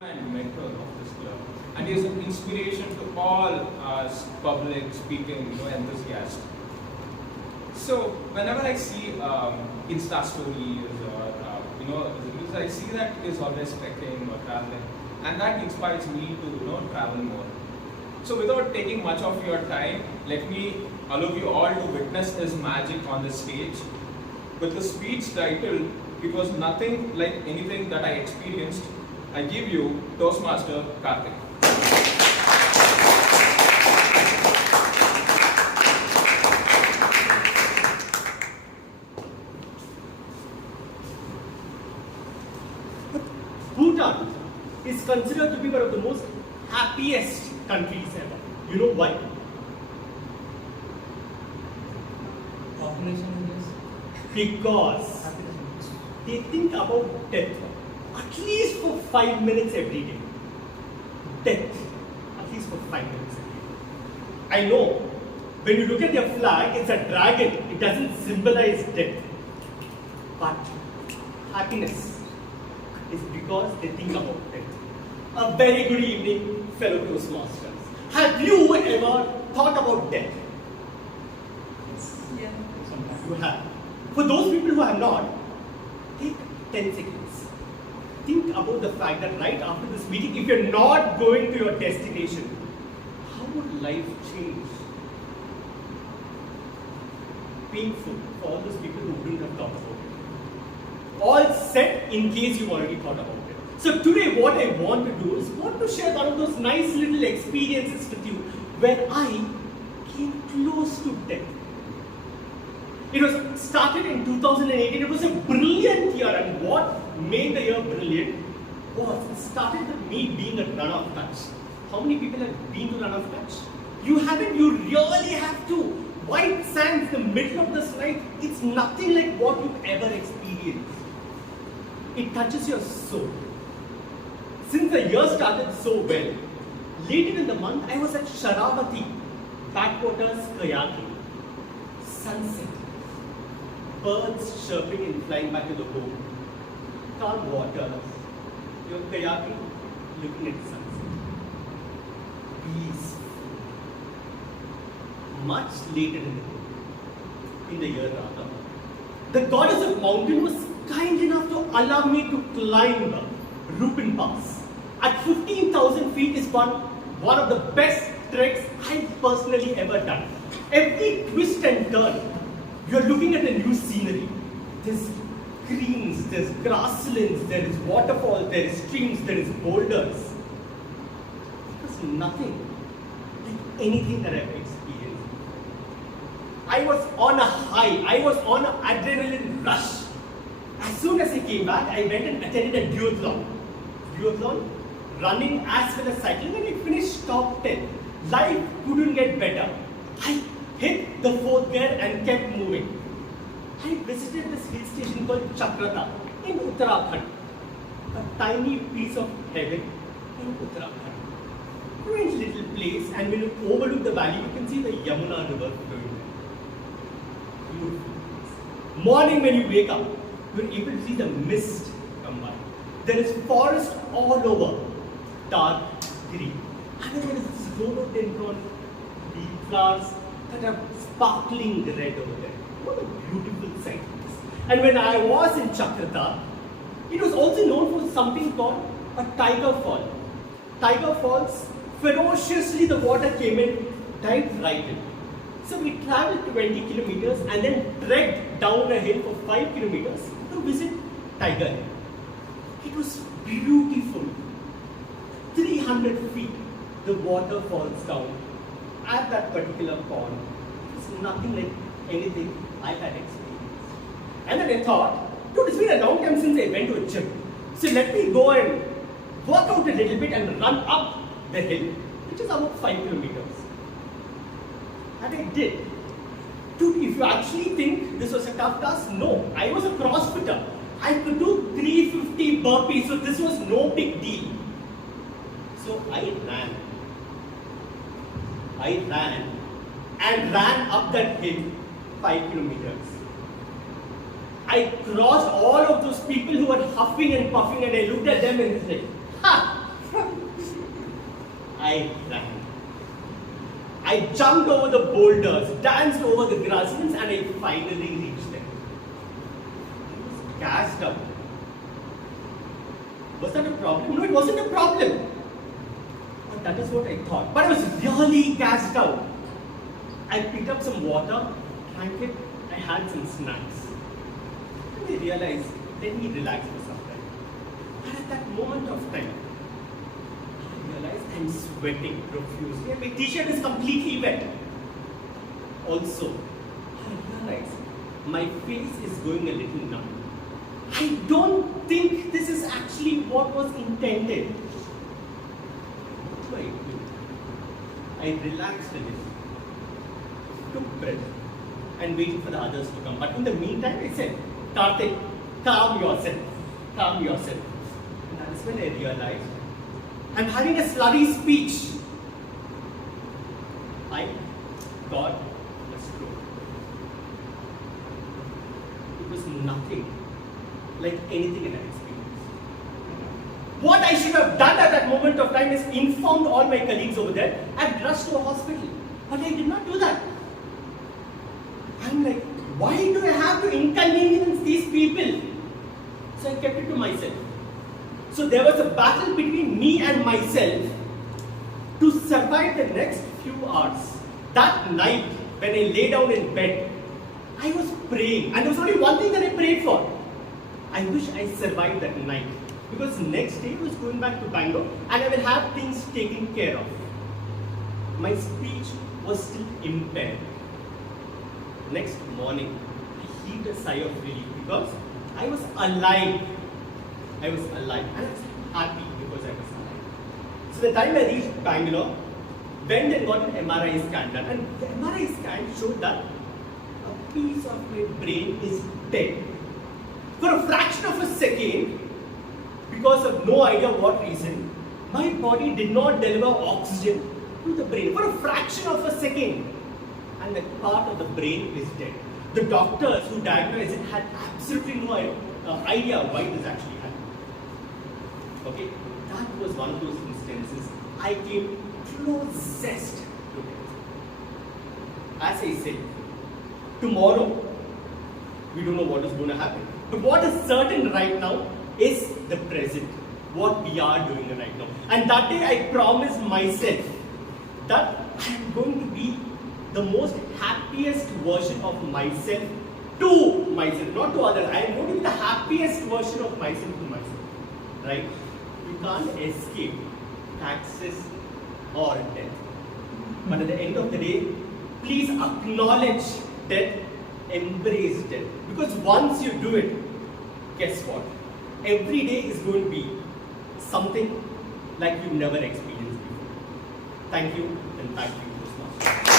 and mentor of this club, and he is an inspiration to all public speaking enthusiasts. So whenever I see Insta stories or reels, I see that he is always trekking or traveling, and that inspires me to travel more. So without taking much of your time, let me allow you all to witness his magic on the stage. With the speech titled, "It was nothing like anything that I experienced," I give you Toastmaster Karthik. Bhutan is considered to be one of the most happiest countries ever. You know why? Population is Because they think about death at least for 5 minutes every day. Death, at least for 5 minutes every day. I know, when you look at their flag, it's a dragon. It doesn't symbolize death. But happiness is because they think about death. A very good evening, fellow Toastmasters. Have you ever thought about death? yeah. You have. For those people who have not, take 10 seconds. Think about the fact that right after this meeting, if you're not going to your destination, how would life change? Painful for all those people who wouldn't have thought about it. All set in case you've already thought about it. So today what I want to do is want to share one of those nice little experiences with you where I came close to death. It was started in 2018. It was a brilliant year, and what made the year brilliant was it started with me being at Run of Touch. How many people have been to Run of Touch? You haven't, you really have to. White sands, the middle of the slide, it's nothing like what you've ever experienced. It touches your soul. Since the year started so well, later in the month I was at Sharavati, backwaters kayaking, sunset, birds chirping and flying back to the home, calm waters, you're kayaking, looking at the sunset. Peaceful. Much later in the year rather, the goddess of mountain was kind enough to allow me to climb Rupin Pass. At 15,000 feet is one of the best treks I've personally ever done. Every twist and turn, you're looking at a new scenery. There's greens, there's grasslands, there is waterfalls, there is streams, there is boulders. There's nothing like anything that I've experienced. I was on a high, I was on an adrenaline rush. As soon as I came back, I went and attended a duathlon. Duathlon, running as well as cycling, and I finished top 10. Life couldn't get better. I hit the 4th gear and kept moving. I visited this hill station called Chakrata in Uttarakhand. A tiny piece of heaven in Uttarakhand. Strange little place, and when you overlook the valley, you can see the Yamuna river flowing there. Beautiful place. Morning when you wake up, you're able to see the mist come by. There is forest all over, dark green. And then there is this rhododendron leaf flowers that are sparkling red over there. What a beautiful sight it is. And when I was in Chakrata, it was also known for something called a tiger fall. Tiger falls, ferociously the water came in, dived right in. So we traveled 20 kilometers and then trekked down a hill for 5 kilometers to visit Tiger Hill. It was beautiful. 300 feet, the water falls down at that particular pond. It was nothing like anything I had experienced. And then I thought, dude, it's been a long time since I went to a gym. So let me go and work out a little bit and run up the hill, which is about 5 kilometers. And I did. Dude, if you actually think this was a tough task, no. I was a CrossFitter. I could do 350 burpees, so this was no big deal. So I ran and ran up that hill 5 kilometers. I crossed all of those people who were huffing and puffing, and I looked at them and was like, ha! I ran. I jumped over the boulders, danced over the grasslands, and I finally reached them. I was gassed out. Was that a problem? No, it wasn't a problem. But that is what I thought. But I was really gassed out. I picked up some water, drank it, I had some snacks. And I realized, let me relax for some time. And at that moment of time, I realized I'm sweating profusely and my t-shirt is completely wet. Also, I realized my face is going a little numb. I don't think this is actually what was intended. What do I do? I relaxed a little, took breath, and waited for the others to come. But in the meantime, I said, Karthik, calm yourself. Calm yourself. And that's when I realized I'm having a slurry speech. I got a stroke. It was nothing like anything I had experienced. What I should have done at that moment of time is informed all my colleagues over there and rushed to a hospital. But I did not do that. I'm like, why do I have to inconvenience these people? So I kept it to myself. So there was a battle between me and myself to survive the next few hours. That night, when I lay down in bed, I was praying. And there was only one thing that I prayed for. I wish I survived that night. Because next day I was going back to Bangalore and I will have things taken care of. My speech was still impaired. Next morning, I heaved a sigh of relief because I was alive. I was alive and I was happy because I was alive. So the time I reached Bangalore, went and got an MRI scan done, and the MRI scan showed that a piece of my brain is dead. For a fraction of a second, because of no idea what reason, my body did not deliver oxygen to the brain for a fraction of a second, and that part of the brain is dead. The doctors who diagnosed it had absolutely no idea why this actually happened. Okay, that was one of those instances I came closest to death. As I said, tomorrow we don't know what is going to happen. But what is certain right now is the present, what we are doing right now. And that day I promised myself that I am going to be the most happiest version of myself to myself, not to others. I am going to be the happiest version of myself to myself. Right? You can't escape taxes or death. But at the end of the day, please acknowledge death, embrace death. Because once you do it, guess what? Every day is going to be something like you've never experienced before. Thank you and thank you, Toastmasters.